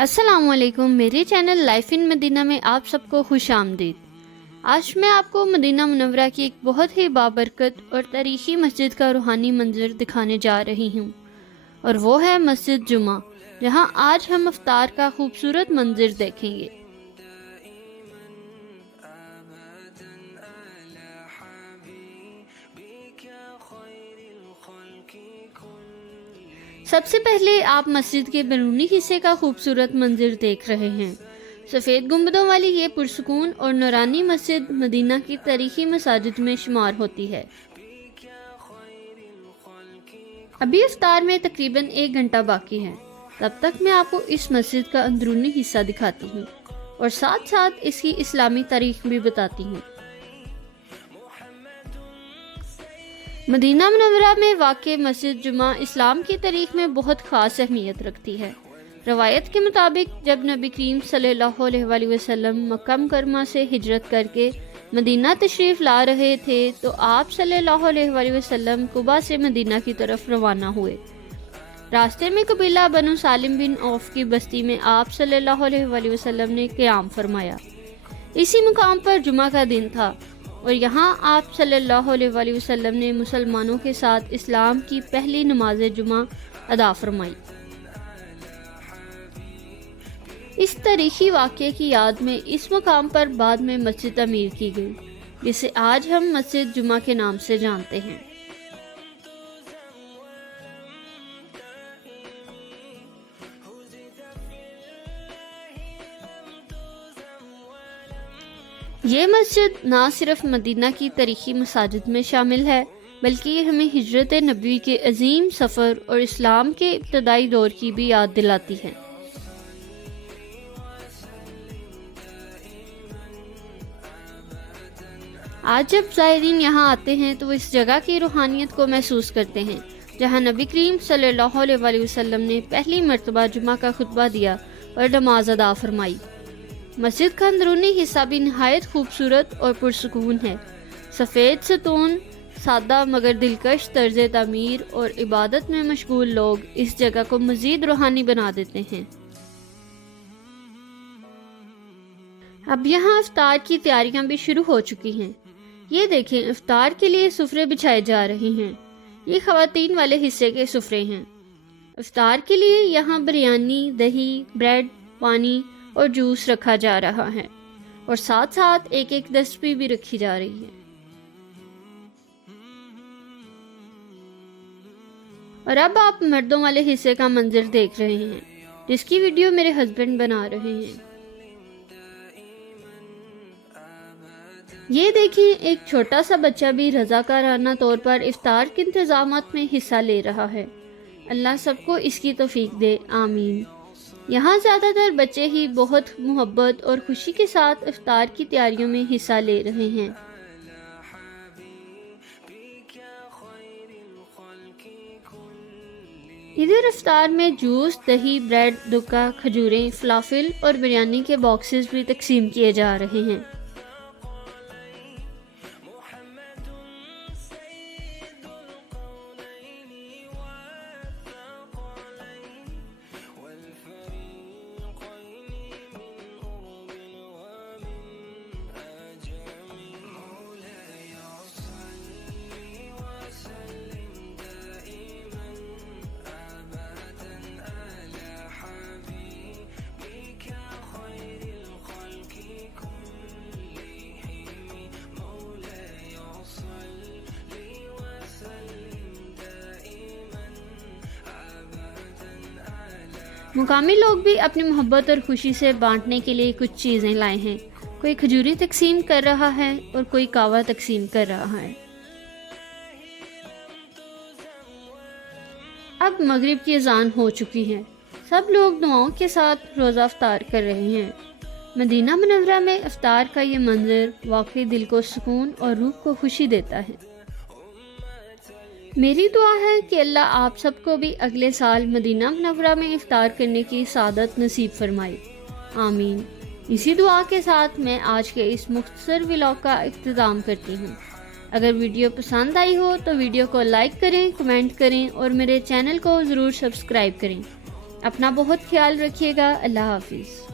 السلام علیکم، میرے چینل لائف ان مدینہ میں آپ سب کو خوش آمدید۔ آج میں آپ کو مدینہ منورہ کی ایک بہت ہی بابرکت اور تاریخی مسجد کا روحانی منظر دکھانے جا رہی ہوں، اور وہ ہے مسجد جمعہ، جہاں آج ہم افطار کا خوبصورت منظر دیکھیں گے۔ سب سے پہلے آپ مسجد کے بیرونی حصے کا خوبصورت منظر دیکھ رہے ہیں۔ سفید گنبدوں والی یہ پرسکون اور نورانی مسجد مدینہ کی تاریخی مساجد میں شمار ہوتی ہے۔ ابھی افطار میں تقریباً 1 گھنٹہ باقی ہے، تب تک میں آپ کو اس مسجد کا اندرونی حصہ دکھاتی ہوں اور ساتھ ساتھ اس کی اسلامی تاریخ بھی بتاتی ہوں۔ مدینہ منورہ میں واقع مسجد جمعہ اسلام کی تاریخ میں بہت خاص اہمیت رکھتی ہے۔ روایت کے مطابق جب نبی کریم صلی اللہ علیہ وآلہ وسلم مکہ مکرمہ سے ہجرت کر کے مدینہ تشریف لا رہے تھے تو آپ صلی اللہ علیہ وآلہ وسلم قباء سے مدینہ کی طرف روانہ ہوئے۔ راستے میں قبیلہ بنو سالم بن عوف کی بستی میں آپ صلی اللہ علیہ وآلہ وسلم نے قیام فرمایا۔ اسی مقام پر جمعہ کا دن تھا اور یہاں آپ صلی اللہ علیہ وآلہ وسلم نے مسلمانوں کے ساتھ اسلام کی پہلی نماز جمعہ ادا فرمائی۔ اس تاریخی واقعے کی یاد میں اس مقام پر بعد میں مسجد تعمیر کی گئی، جسے آج ہم مسجد جمعہ کے نام سے جانتے ہیں۔ یہ مسجد نہ صرف مدینہ کی تاریخی مساجد میں شامل ہے، بلکہ یہ ہمیں ہجرت نبوی کے عظیم سفر اور اسلام کے ابتدائی دور کی بھی یاد دلاتی ہے۔ آج جب زائرین یہاں آتے ہیں تو وہ اس جگہ کی روحانیت کو محسوس کرتے ہیں، جہاں نبی کریم صلی اللہ علیہ وآلہ وسلم نے پہلی مرتبہ جمعہ کا خطبہ دیا اور نماز ادا فرمائی۔ مسجد کا اندرونی حصہ بھی نہایت خوبصورت اور پرسکون ہے۔ سفید ستون، سادہ مگر دلکش طرز تعمیر اور عبادت میں مشغول لوگ اس جگہ کو مزید روحانی بنا دیتے ہیں۔ اب یہاں افطار کی تیاریاں بھی شروع ہو چکی ہیں۔ یہ دیکھیں، افطار کے لیے سفرے بچھائے جا رہے ہیں۔ یہ خواتین والے حصے کے سفرے ہیں۔ افطار کے لیے یہاں بریانی، دہی، بریڈ، پانی اور جوس رکھا جا رہا ہے، اور ساتھ ساتھ ایک دستپی بھی رکھی جا رہی ہے۔ اور اب آپ مردوں والے حصے کا منظر دیکھ رہے ہیں، جس کی ویڈیو میرے ہسبینڈ بنا رہے ہیں۔ یہ دیکھیں، ایک چھوٹا سا بچہ بھی رضاکارانہ طور پر افطار کے انتظامات میں حصہ لے رہا ہے۔ اللہ سب کو اس کی توفیق دے، آمین۔ یہاں زیادہ تر بچے ہی بہت محبت اور خوشی کے ساتھ افطار کی تیاریوں میں حصہ لے رہے ہیں۔ ادھر افطار میں جوس، دہی، بریڈ، دکا، کھجوریں، فلافل اور بریانی کے باکسز بھی تقسیم کیے جا رہے ہیں۔ مقامی لوگ بھی اپنی محبت اور خوشی سے بانٹنے کے لیے کچھ چیزیں لائے ہیں۔ کوئی کھجوری تقسیم کر رہا ہے اور کوئی کاوا تقسیم کر رہا ہے۔ اب مغرب کی اذان ہو چکی ہے۔ سب لوگ دعاؤں کے ساتھ روزہ افطار کر رہے ہیں۔ مدینہ منورہ میں افطار کا یہ منظر واقعی دل کو سکون اور روح کو خوشی دیتا ہے۔ میری دعا ہے کہ اللہ آپ سب کو بھی اگلے سال مدینہ منورہ میں افطار کرنے کی سعادت نصیب فرمائے، آمین۔ اسی دعا کے ساتھ میں آج کے اس مختصر ولاگ کا اختتام کرتی ہوں۔ اگر ویڈیو پسند آئی ہو تو ویڈیو کو لائک کریں، کمنٹ کریں اور میرے چینل کو ضرور سبسکرائب کریں۔ اپنا بہت خیال رکھیے گا۔ اللہ حافظ۔